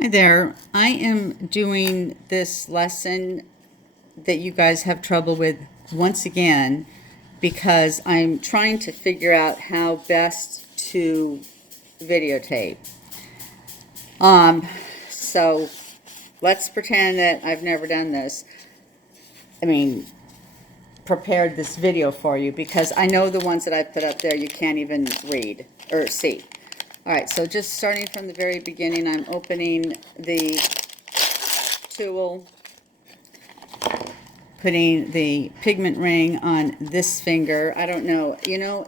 Hi there. I am doing this lesson that you guys have trouble with once again because I'm trying to figure out how best to videotape. So let's pretend that I've never done this. I mean, prepared this video for you because I know the ones that I put up there you can't even read or see. All right, so just starting from the very beginning, I'm opening the tool, putting the pigment ring on this finger. I don't know,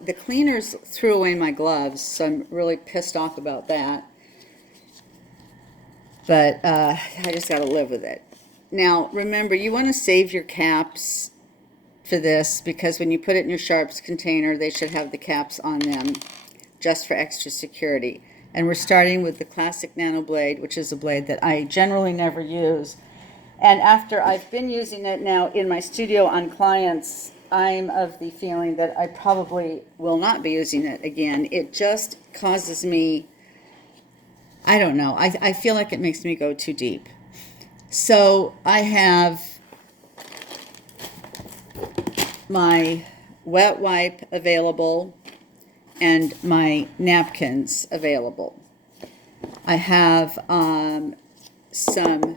the cleaners threw away my gloves, so I'm really pissed off about that. But I just got to live with it. Now, remember, you want to save your caps for this because when you put it in your sharps container, they should have the caps on them just for extra security. And we're starting with the Classic Nano Blade, which is a blade that I generally never use. And after I've been using it now in my studio on clients, I'm of the feeling that I probably will not be using it again. It just causes me, I don't know, I feel like it makes me go too deep. So I have my wet wipe available and my napkins available. I have some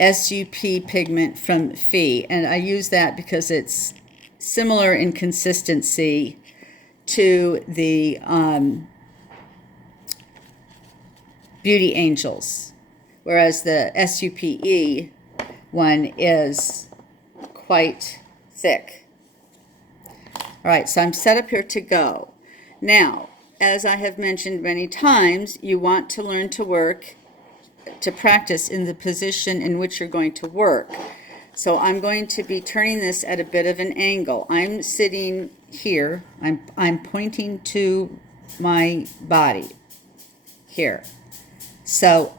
SUP pigment from Fee, and I use that because it's similar in consistency to the Beauty Angels, whereas the SUPE one is quite thick. All right, so I'm set up here to go. Now, as I have mentioned many times, you want to learn to work, to practice in the position in which you're going to work. So I'm going to be turning this at a bit of an angle. I'm sitting here. I'm pointing to my body here. So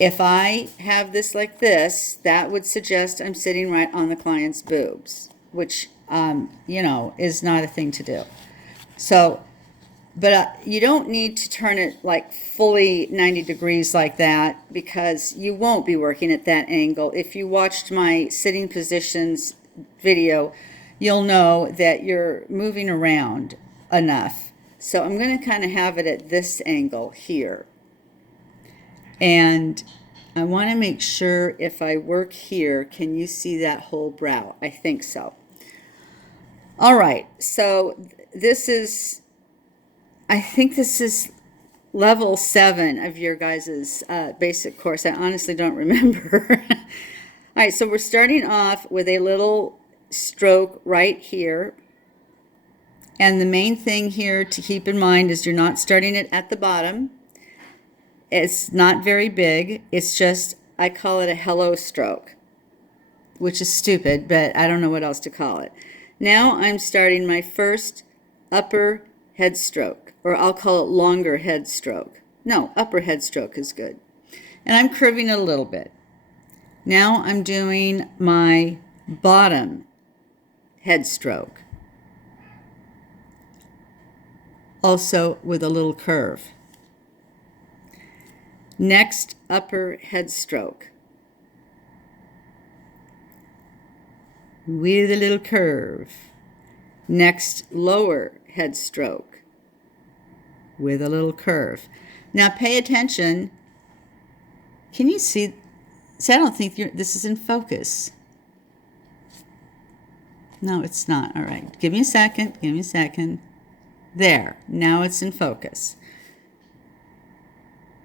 if I have this like this, that would suggest I'm sitting right on the client's boobs, which, is not a thing to do. So, but you don't need to turn it like fully 90 degrees like that because you won't be working at that angle. If you watched my sitting positions video, you'll know that you're moving around enough. So I'm going to kind of have it at this angle here. And I want to make sure if I work here, can you see that whole brow? I think so. All right, so I think this is level 7 of your guys' basic course. I honestly don't remember. All right, so we're starting off with a little stroke right here. And the main thing here to keep in mind is you're not starting it at the bottom. It's not very big. It's just, I call it a hello stroke, which is stupid, but I don't know what else to call it. Now I'm starting my first upper head stroke, or I'll call it longer head stroke. No, upper head stroke is good. And I'm curving it a little bit. Now I'm doing my bottom head stroke, also with a little curve. Next upper head stroke with a little curve. Next lower head stroke with a little curve. Now pay attention. Can you see? See, I don't think this is in focus. No, it's not. All right. Give me a second. Give me a second. There. Now it's in focus.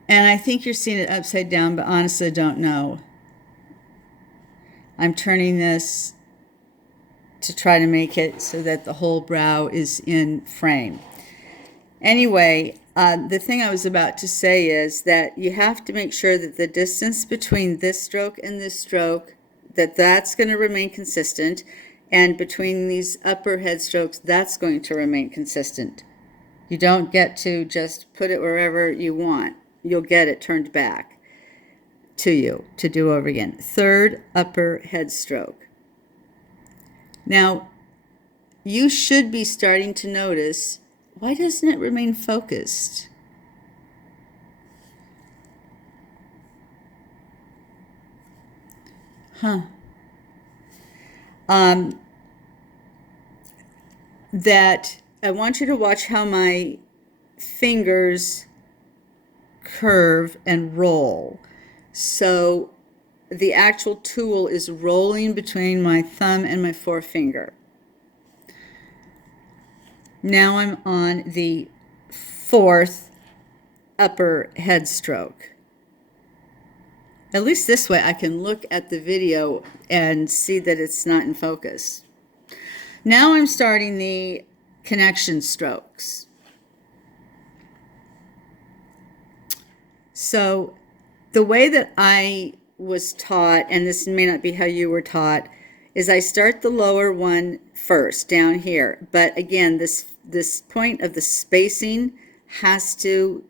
And I think you're seeing it upside down, but honestly, I don't know. I'm turning this to try to make it so that the whole brow is in frame. Anyway, the thing I was about to say is that you have to make sure that the distance between this stroke and this stroke, that's going to remain consistent, and between these upper head strokes, that's going to remain consistent. You don't get to just put it wherever you want. You'll get it turned back to you to do over again. Third upper head stroke. Now, you should be starting to notice, why doesn't it remain focused? that I want you to watch how my fingers curve and roll. So the actual tool is rolling between my thumb and my forefinger. Now I'm on the fourth upper head stroke. At least this way I can look at the video and see that it's not in focus. Now I'm starting the connection strokes. So the way that I was taught, and this may not be how you were taught, is I start the lower one first down here. But again, this point of the spacing has to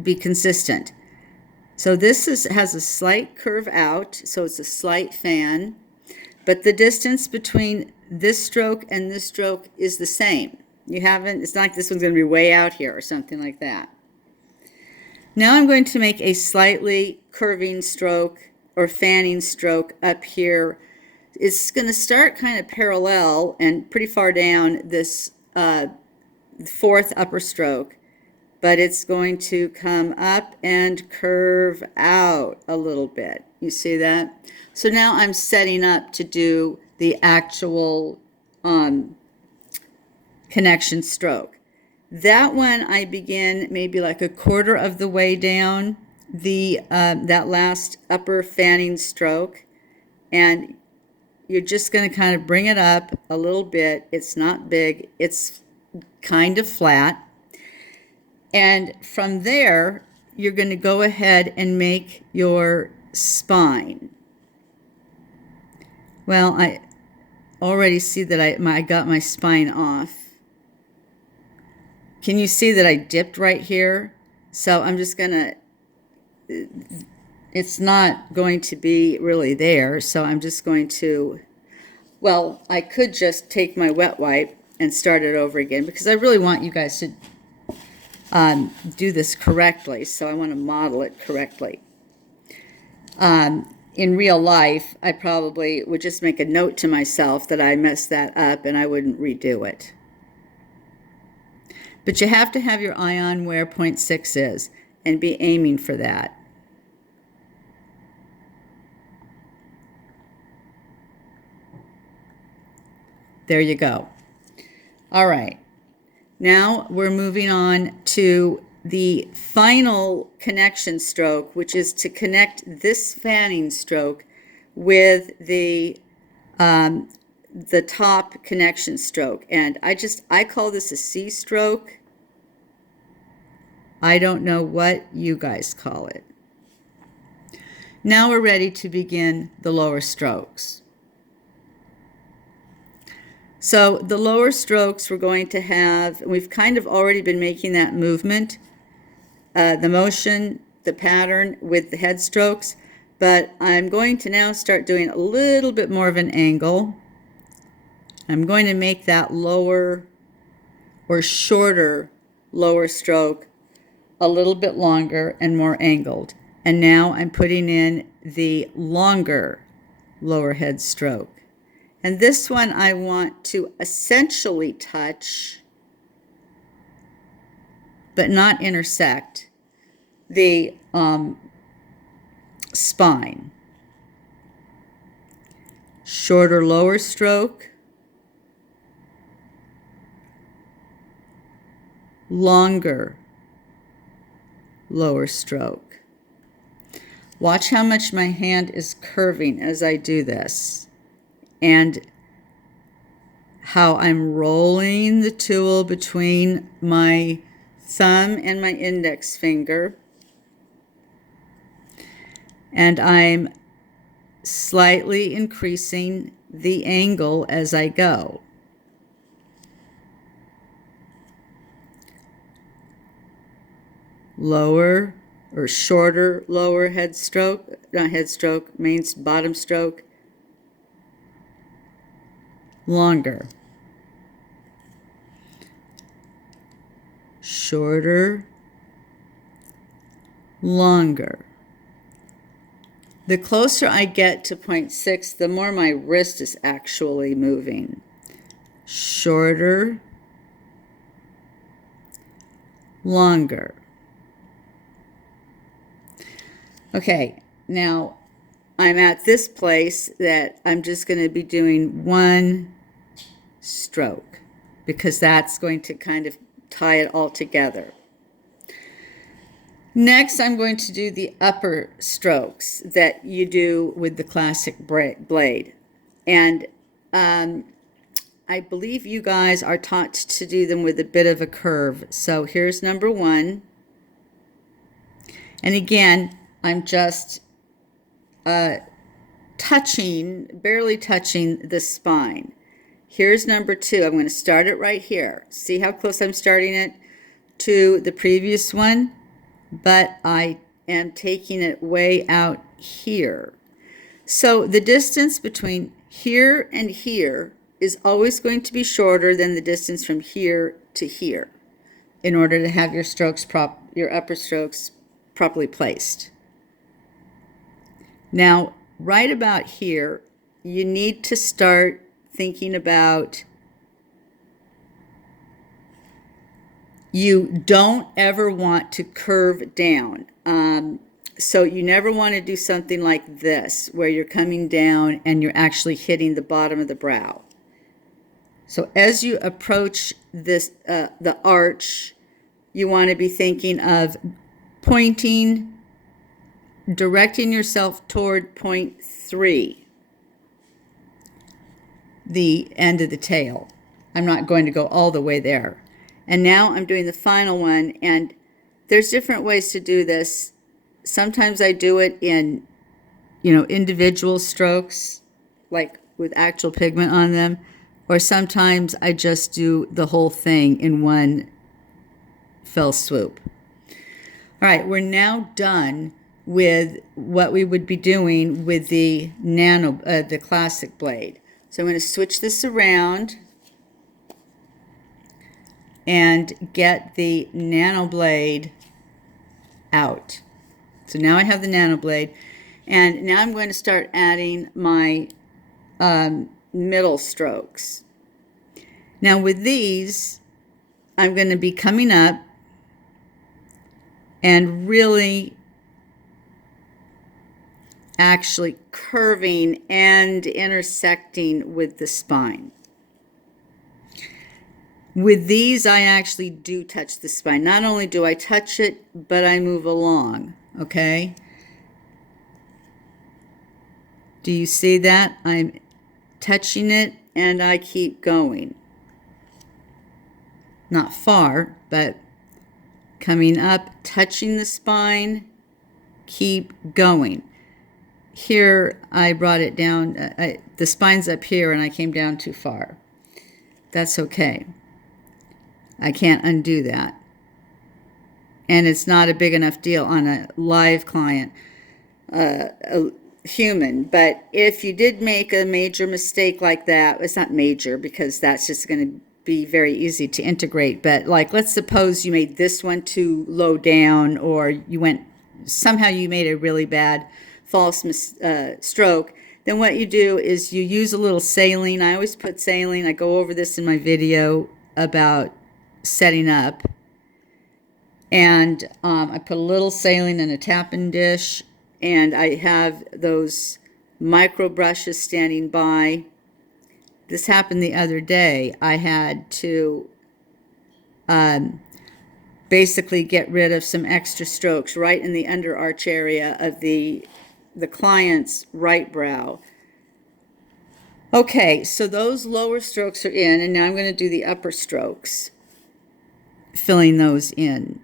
be consistent. So this has a slight curve out, so it's a slight fan, but the distance between this stroke and this stroke is the same. It's not like this one's going to be way out here or something like that. Now I'm going to make a slightly curving stroke or fanning stroke up here. It's going to start kind of parallel and pretty far down this fourth upper stroke, but it's going to come up and curve out a little bit. You see that? So now I'm setting up to do the actual connection stroke. That one I begin maybe like a quarter of the way down that last upper fanning stroke, and you're just going to kind of bring it up a little bit. It's not big, it's kind of flat. And from there, you're going to go ahead and make your spine. Well, I already see that I got my spine off. Can you see that I dipped right here? So I'm just going to, it's not going to be really there, so I'm just going to, well, I could just take my wet wipe and start it over again, because I really want you guys to do this correctly, so I want to model it correctly. In real life, I probably would just make a note to myself that I messed that up and I wouldn't redo it. But you have to have your eye on where 0.6 is and be aiming for that. There you go. All right. Now we're moving on to the final connection stroke, which is to connect this fanning stroke with the top connection stroke. And I call this a C stroke. I don't know what you guys call it. Now we're ready to begin the lower strokes. So the lower strokes we're going to have, we've kind of already been making that movement, the motion, the pattern with the head strokes, but I'm going to now start doing a little bit more of an angle. I'm going to make that lower or shorter lower stroke a little bit longer and more angled. And now I'm putting in the longer lower head stroke. And this one I want to essentially touch, but not intersect, the spine. Shorter lower stroke, longer lower stroke. Watch how much my hand is curving as I do this, and how I'm rolling the tool between my thumb and my index finger, and I'm slightly increasing the angle as I go. Lower or shorter lower head stroke, not head stroke, bottom stroke, longer, shorter, longer, The closer I get to 0.6, the more my wrist is actually moving. Shorter, longer. Okay, now I'm at this place that I'm just going to be doing one stroke because that's going to kind of tie it all together. Next, I'm going to do the upper strokes that you do with the classic blade. And I believe you guys are taught to do them with a bit of a curve. So here's number one. And again, I'm just barely touching the spine. Here's number two. I'm going to start it right here. See how close I'm starting it to the previous one? But I am taking it way out here. So the distance between here and here is always going to be shorter than the distance from here to here in order to have your strokes your upper strokes properly placed. Now, right about here, you need to start thinking about you don't ever want to curve down. So you never want to do something like this, where you're coming down and you're actually hitting the bottom of the brow. So as you approach this, the arch, you want to be thinking of pointing, directing yourself toward 0.3, the end of the tail. I'm not going to go all the way there. And now I'm doing the final one, and there's different ways to do this. Sometimes I do it in, individual strokes, like with actual pigment on them, or sometimes I just do the whole thing in one fell swoop. All right, we're now done with what we would be doing with the the classic blade. So I'm going to switch this around and get the nano blade out. So now I have the nano blade, and now I'm going to start adding my middle strokes. Now with these, I'm going to be coming up and really actually curving and intersecting with the spine. With these, I actually do touch the spine. Not only do I touch it, but I move along, okay? Do you see that? I'm touching it and I keep going. Not far, but coming up, touching the spine, keep going. Here, I brought it down. The spine's up here and I came down too far. That's okay. I can't undo that. And it's not a big enough deal on a live client, a human. But if you did make a major mistake like that, it's not major because that's just going to be very easy to integrate. But like, let's suppose you made this one too low down, or somehow you made a really bad false stroke. Then what you do is you use a little saline. I always put saline. I go over this in my video about setting up, and I put a little saline in a tapping dish, and I have those micro brushes standing by. This happened the other day. I had to basically get rid of some extra strokes right in the under arch area of the client's right brow. Okay, so those lower strokes are in, and now I'm going to do the upper strokes, filling those in.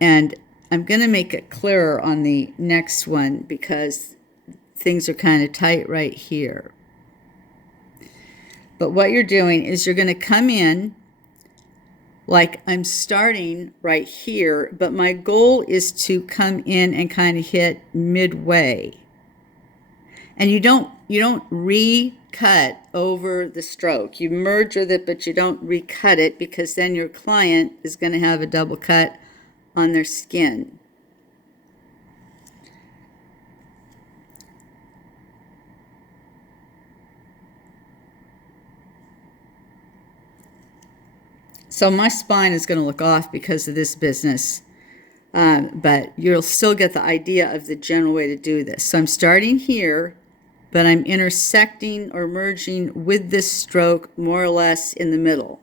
And I'm going to make it clearer on the next one because things are kind of tight right here. But what you're doing is you're going to come in like I'm starting right here, but my goal is to come in and kind of hit midway. And you don't recut over the stroke. You merge with it, but you don't recut it, because then your client is going to have a double cut on their skin. So my spine is going to look off because of this business, but you'll still get the idea of the general way to do this. So I'm starting here, but I'm intersecting or merging with this stroke more or less in the middle.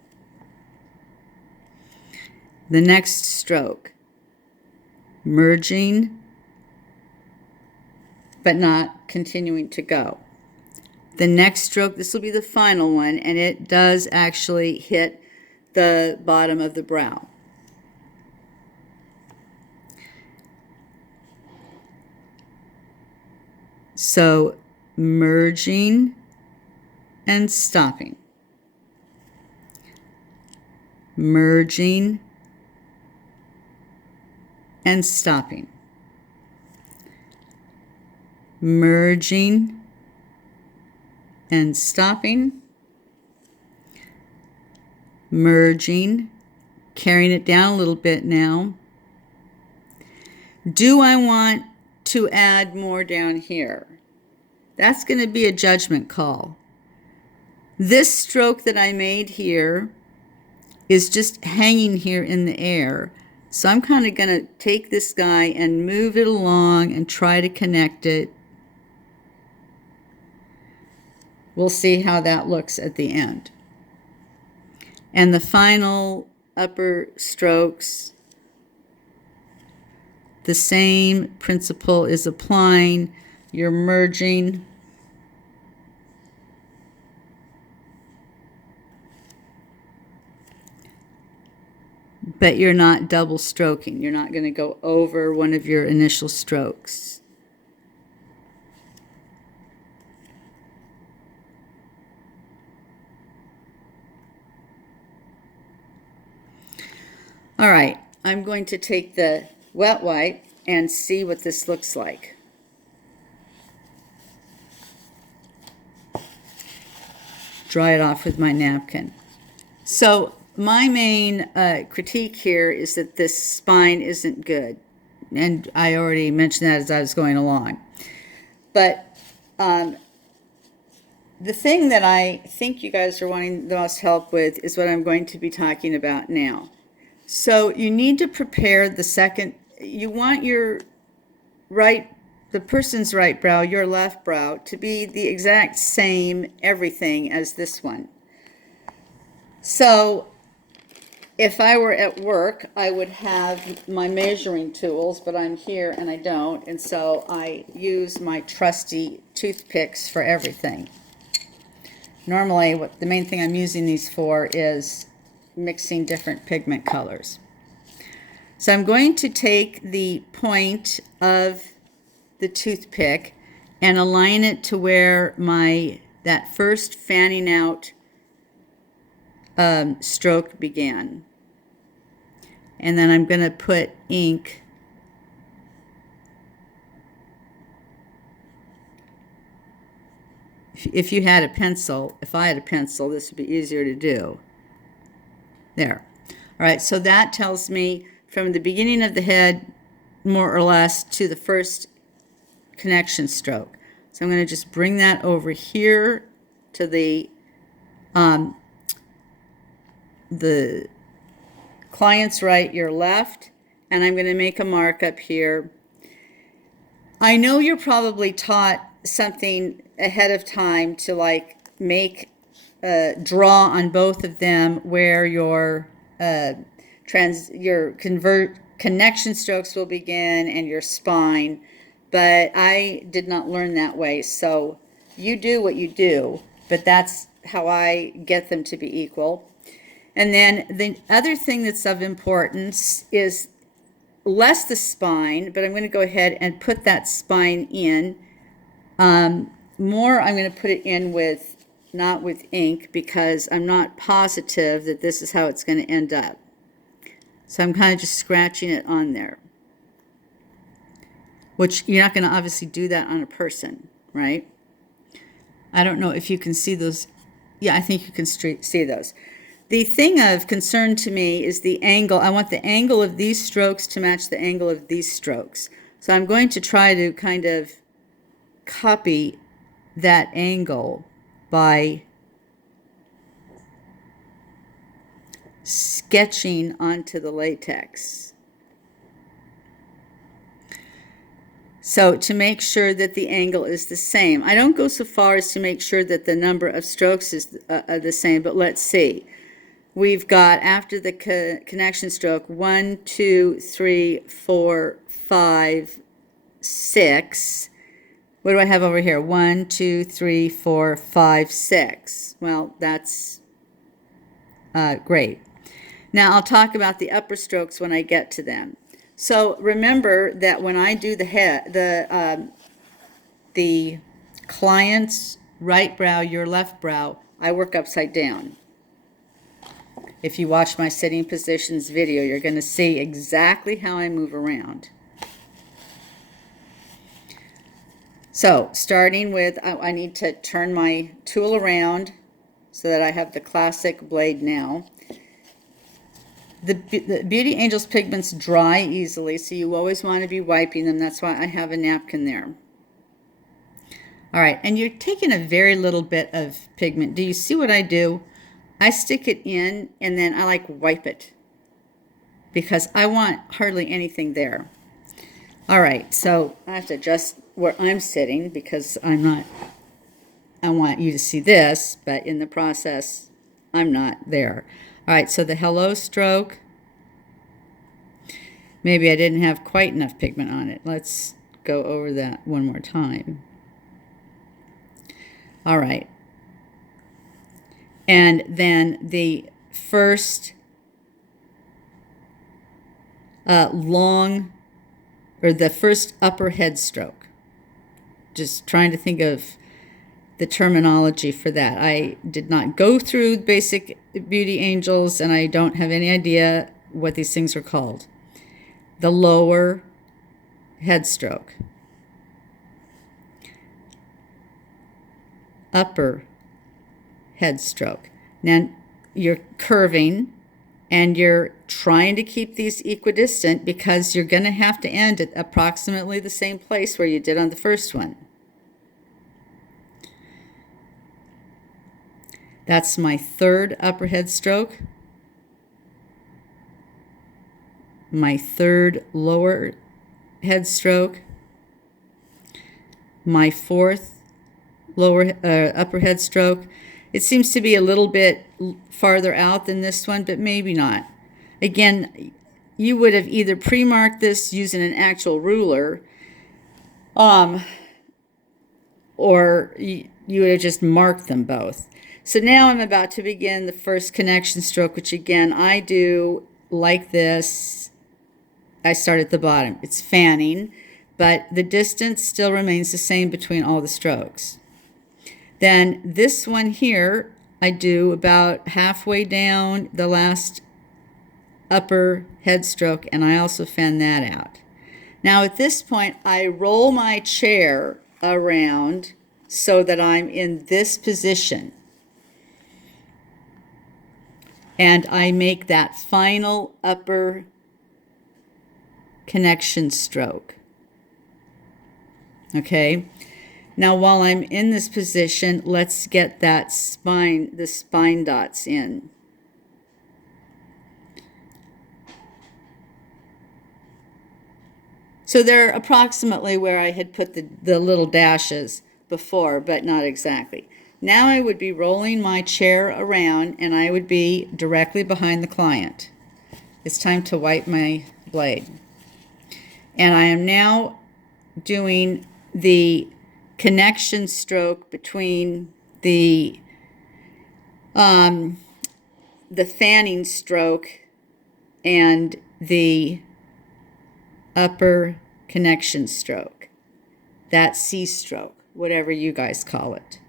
The next stroke, merging, but not continuing to go. The next stroke, this will be the final one, and it does actually hit the bottom of the brow. So merging and stopping. Merging and stopping. Merging and stopping. Merging, carrying it down a little bit now. Do I want to add more down here? That's going to be a judgment call. This stroke that I made here is just hanging here in the air. So I'm kind of going to take this guy and move it along and try to connect it. We'll see how that looks at the end. And the final upper strokes, the same principle is applying. You're merging. But you're not double stroking. You're not going to go over one of your initial strokes. All right, I'm going to take the wet wipe and see what this looks like. Dry it off with my napkin. So my main critique here is that this spine isn't good. And I already mentioned that as I was going along. But the thing that I think you guys are wanting the most help with is what I'm going to be talking about now. So you need to prepare the second, you want your the person's right brow, your left brow, to be the exact same everything as this one. So if I were at work, I would have my measuring tools, but I'm here and I don't, and so I use my trusty toothpicks for everything. Normally, the main thing I'm using these for is mixing different pigment colors. So I'm going to take the point of the toothpick and align it to where that first fanning out stroke began. And then I'm going to put ink if you had a pencil, if I had a pencil, this would be easier to do. There. All right, so that tells me from the beginning of the head, more or less, to the first connection stroke. So I'm going to just bring that over here to the client's right, your left, and I'm going to make a mark up here. I know you're probably taught something ahead of time to like make draw on both of them where your connection strokes will begin and your spine, but I did not learn that way. So you do what you do, but that's how I get them to be equal. And then the other thing that's of importance is less the spine, but I'm going to go ahead and put that spine in. More, I'm going to put it in with, not with ink, because I'm not positive that this is how it's going to end up. So I'm kind of just scratching it on there. Which you're not going to obviously do that on a person, right? I don't know if you can see those. Yeah, I think you can see those. The thing of concern to me is the angle. I want the angle of these strokes to match the angle of these strokes. So I'm going to try to kind of copy that angle by sketching onto the latex. So to make sure that the angle is the same, I don't go so far as to make sure that the number of strokes is the same, but let's see. We've got, after the connection stroke, 1, 2, 3, 4, 5, 6. What do I have over here? 1, 2, 3, 4, 5, 6. Well, that's great. Now I'll talk about the upper strokes when I get to them. So remember that when I do the client's right brow, your left brow, I work upside down. If you watch my sitting positions video, you're going to see exactly how I move around. So starting with, I need to turn my tool around so that I have the classic blade now. The Beauty Angels pigments dry easily, so you always want to be wiping them. That's why I have a napkin there. All right, and you're taking a very little bit of pigment. Do you see what I do? I stick it in, and then I wipe it because I want hardly anything there. All right, so I have to adjust where I'm sitting because I want you to see this, but in the process, I'm not there. All right, so the hello stroke. Maybe I didn't have quite enough pigment on it. Let's go over that one more time. All right. And then the first the first upper head stroke. Just trying to think of the terminology for that. I did not go through basic Beauty Angels, and I don't have any idea what these things are called. The lower head stroke. Upper head stroke. Now you're curving and you're trying to keep these equidistant because you're going to have to end at approximately the same place where you did on the first one. That's my third upper head stroke. My third lower head stroke. My fourth upper head stroke. It seems to be a little bit farther out than this one, but maybe not. Again, you would have either pre-marked this using an actual ruler, or you would have just marked them both. So now I'm about to begin the first connection stroke, which again I do like this. I start at the bottom. It's fanning, but the distance still remains the same between all the strokes. Then this one here, I do about halfway down the last upper head stroke, and I also fan that out. Now at this point, I roll my chair around so that I'm in this position. And I make that final upper connection stroke. Okay? Now while I'm in this position, let's get that spine, the spine dots in. So they're approximately where I had put the little dashes before, but not exactly. Now I would be rolling my chair around and I would be directly behind the client. It's time to wipe my blade. And I am now doing the connection stroke between the fanning stroke and the upper connection stroke. That C stroke, whatever you guys call it.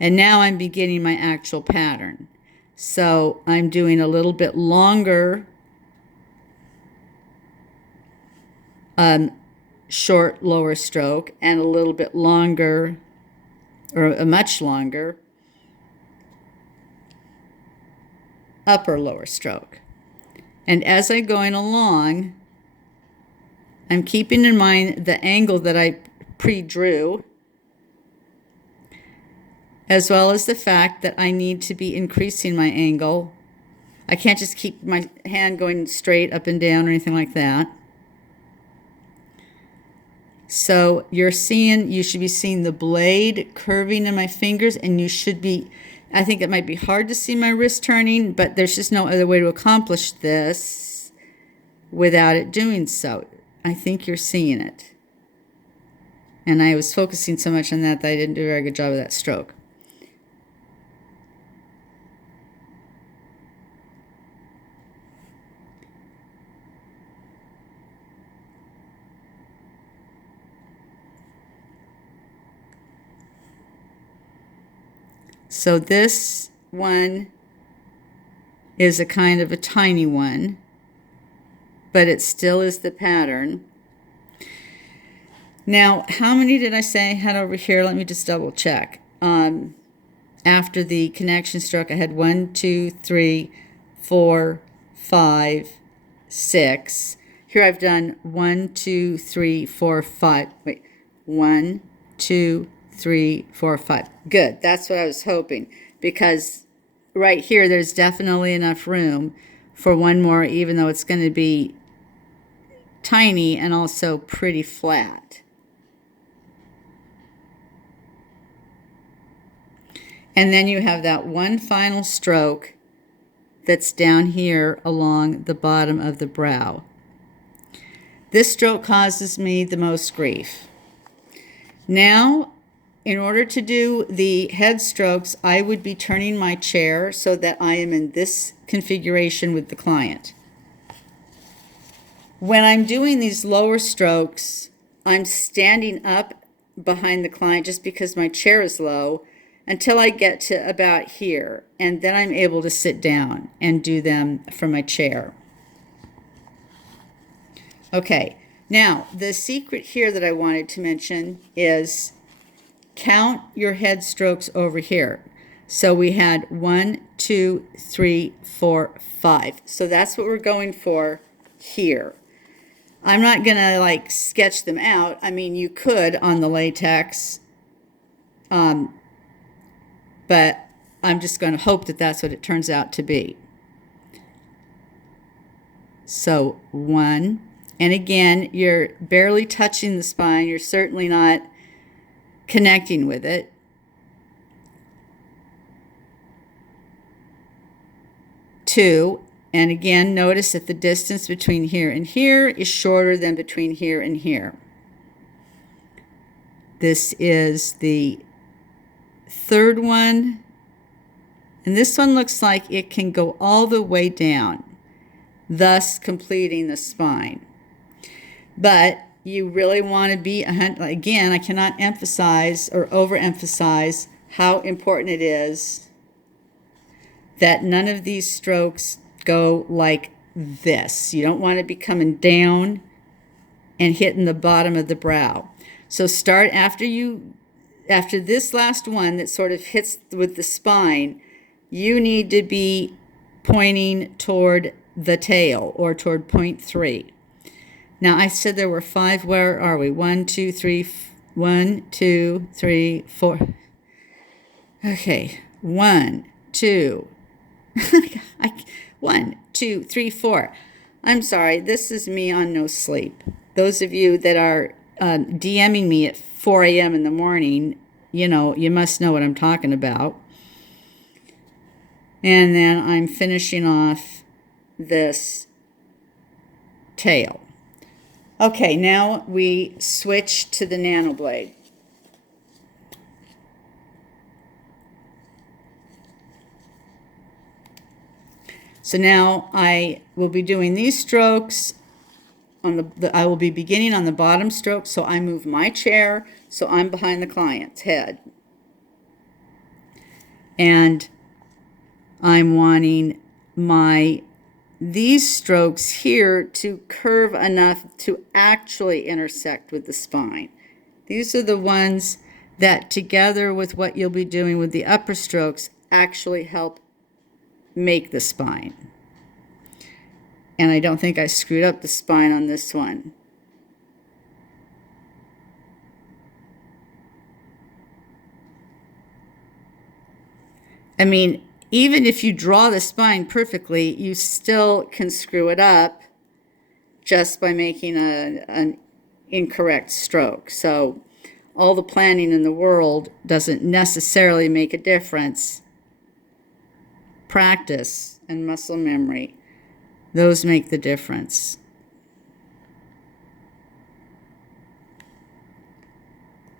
And now I'm beginning my actual pattern. So I'm doing a little bit longer short lower stroke and a little bit longer, or a much longer, upper lower stroke. And as I'm going along, I'm keeping in mind the angle that I pre-drew, as well as the fact that I need to be increasing my angle I can't just keep my hand going straight up and down or anything like that. So you should be seeing the blade curving in my fingers, and I think it might be hard to see my wrist turning, but there's just no other way to accomplish this without it doing so. I think you're seeing it. And I was focusing so much on that I didn't do a very good job of that stroke. So this one is a kind of a tiny one, but it still is the pattern. Now, how many did I say I had over here? Let me just double check. After the connection stroke, I had 1, 2, 3, 4, 5, 6. Here I've done 1, 2, 3, 4, 5. Wait, 1, 2, 3, 4, 5. Good. That's what I was hoping, because right here there's definitely enough room for one more, even though it's going to be tiny and also pretty flat. And then you have that one final stroke that's down here along the bottom of the brow. This stroke causes me the most grief. Now, in order to do the head strokes, I would be turning my chair so that I am in this configuration with the client. When I'm doing these lower strokes, I'm standing up behind the client just because my chair is low until I get to about here, and then I'm able to sit down and do them from my chair. Okay, now the secret here that I wanted to mention is count your head strokes over here. So we had 1, 2, 3, 4, 5. So that's what we're going for here. I'm not going to like sketch them out. I mean, you could on the latex, but I'm just going to hope that that's what it turns out to be. So 1, and again, you're barely touching the spine. You're certainly not connecting with it. 2, and again, notice that the distance between here and here is shorter than between here and here. This is the third one, and this one looks like it can go all the way down, thus completing the spine. But you really want to be, again, I cannot emphasize or overemphasize how important it is that none of these strokes go like this. You don't want to be coming down and hitting the bottom of the brow. So start after this last one that sort of hits with the spine, you need to be pointing toward the tail or toward point 3. Now I said there were 5. Where are we? 1, 2, 3, 1, 2, 3, 4. Okay, 1, 2. 1, 2, 3, 4. I'm sorry, this is me on no sleep. Those of you that are DMing me at 4 a.m. in the morning, you must know what I'm talking about. And then I'm finishing off this tail. Okay, now we switch to the nano blade. So now I will be doing these strokes I will be beginning on the bottom stroke, so I move my chair so I'm behind the client's head. And I'm wanting these strokes here to curve enough to actually intersect with the spine. These are the ones that, together with what you'll be doing with the upper strokes, actually help make the spine. And I don't think I screwed up the spine on this one. I mean, even if you draw the spine perfectly, you still can screw it up just by making an incorrect stroke. So all the planning in the world doesn't necessarily make a difference. Practice and muscle memory, those make the difference.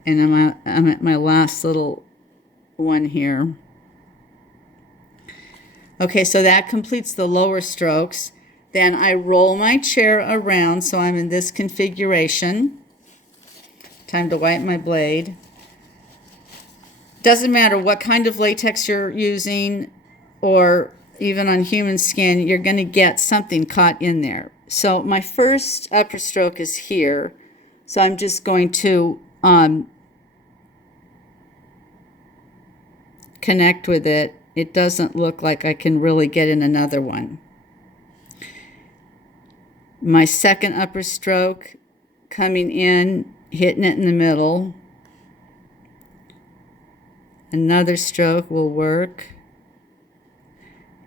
And I'm at my last little one here. Okay, so that completes the lower strokes. Then I roll my chair around so I'm in this configuration. Time to wipe my blade. Doesn't matter what kind of latex you're using, or even on human skin, you're going to get something caught in there. So my first upper stroke is here. So I'm just going to connect with it. It doesn't look like I can really get in another one. My second upper stroke, coming in, hitting it in the middle. Another stroke will work.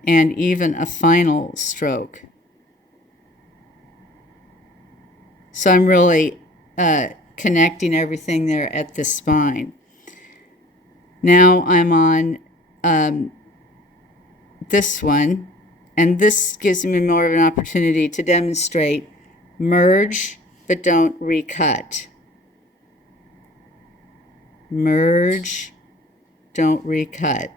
And even a final stroke. So I'm really connecting everything there at the spine. Now I'm on this one, and this gives me more of an opportunity to demonstrate merge, but don't recut. Merge, don't recut.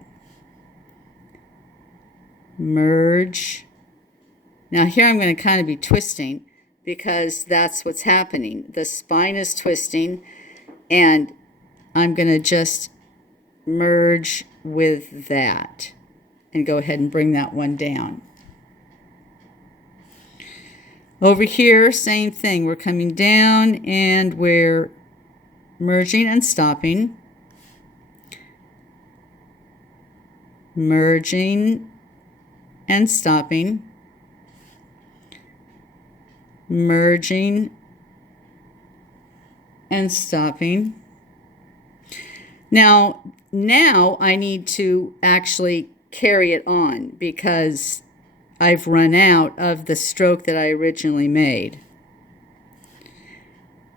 Merge. Now here I'm going to kind of be twisting because that's what's happening. The spine is twisting, and I'm going to just merge with that and go ahead and bring that one down. Over here, same thing. We're coming down and we're merging and stopping. Merging and stopping. Merging and stopping. Now I need to actually carry it on because I've run out of the stroke that I originally made.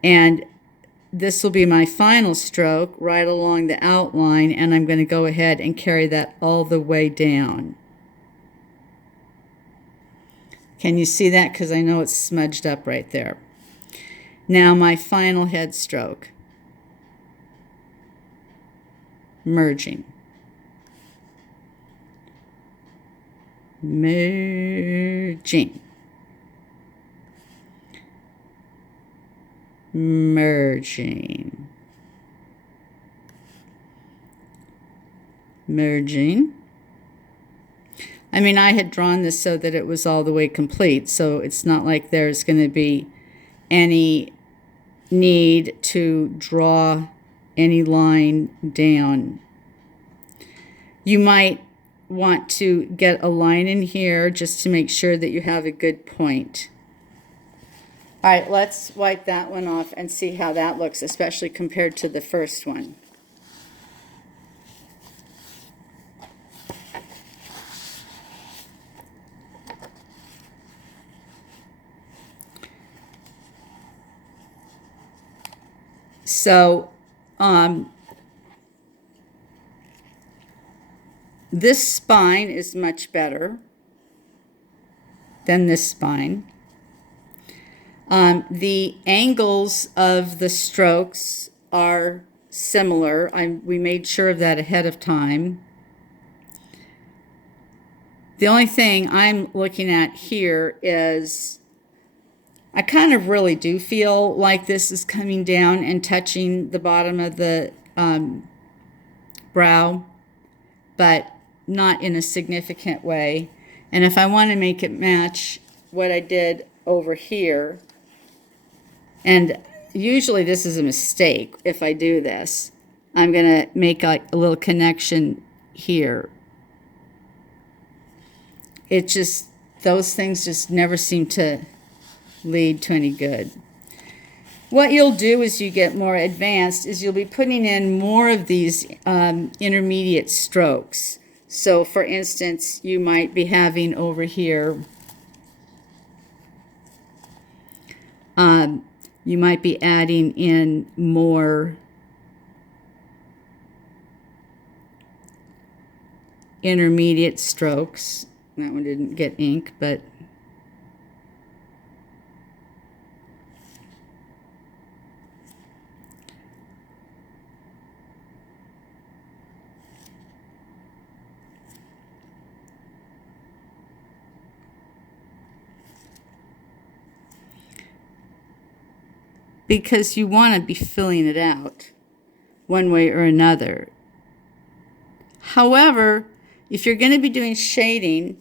And this will be my final stroke right along the outline, and I'm going to go ahead and carry that all the way down. Can you see that? Because I know it's smudged up right there. Now my final head stroke. Merging. Merging. Merging. Merging. I mean, I had drawn this so that it was all the way complete, so it's not like there's going to be any need to draw any line down. You might want to get a line in here just to make sure that you have a good point. All right, let's wipe that one off and see how that looks, especially compared to the first one. So, this spine is much better than this spine. The angles of the strokes are similar. We made sure of that ahead of time. The only thing I'm looking at here is I kind of really do feel like this is coming down and touching the bottom of the brow, but not in a significant way. And if I want to make it match what I did over here, and usually this is a mistake if I do this, I'm going to make like a little connection here. It just, those things just never seem to lead to any good. What you'll do as you get more advanced is you'll be putting in more of these intermediate strokes. So for instance, you might be having over here, you might be adding in more intermediate strokes. That one didn't get ink, but because you want to be filling it out one way or another. However, if you're going to be doing shading,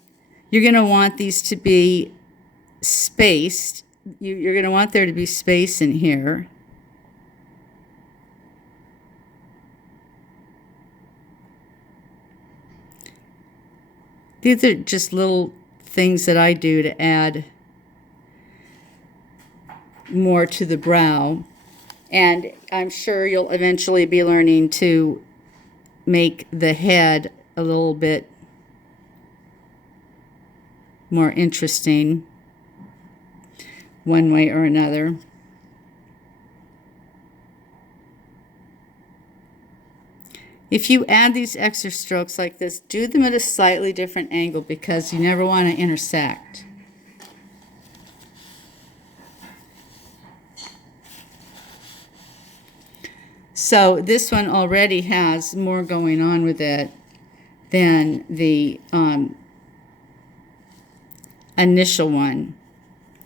you're going to want these to be spaced. You're going to want there to be space in here. These are just little things that I do to add more to the brow. And I'm sure you'll eventually be learning to make the head a little bit more interesting one way or another. If you add these extra strokes like this, do them at a slightly different angle because you never want to intersect. So this one already has more going on with it than the initial one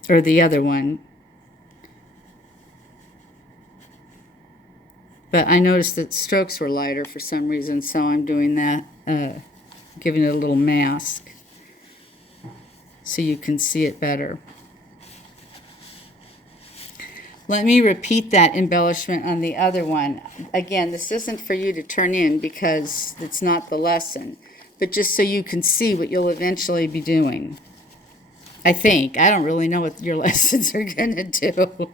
or the other one. But I noticed that strokes were lighter for some reason, so I'm doing that, giving it a little mask so you can see it better. Let me repeat that embellishment on the other one. Again, this isn't for you to turn in because it's not the lesson, but just so you can see what you'll eventually be doing. I think. I don't really know what your lessons are going to do,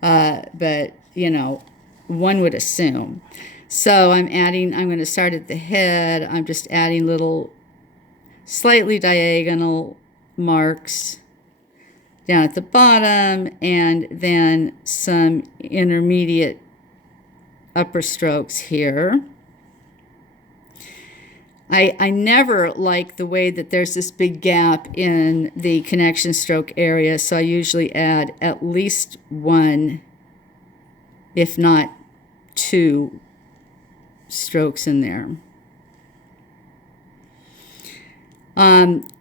but, you know, one would assume. So I'm going to start at the head. I'm just adding little slightly diagonal marks down at the bottom, and then some intermediate upper strokes here. I never like the way that there's this big gap in the connection stroke area, so I usually add at least one, if not two, strokes in there.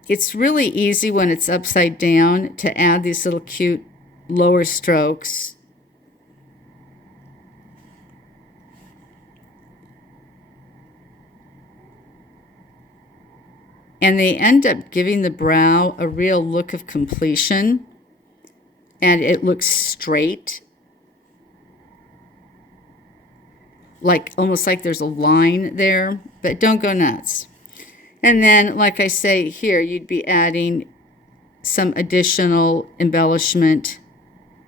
It's really easy when it's upside down to add these little cute lower strokes. And they end up giving the brow a real look of completion, and it looks straight, like almost like there's a line there, but don't go nuts. And then, like I say here, you'd be adding some additional embellishment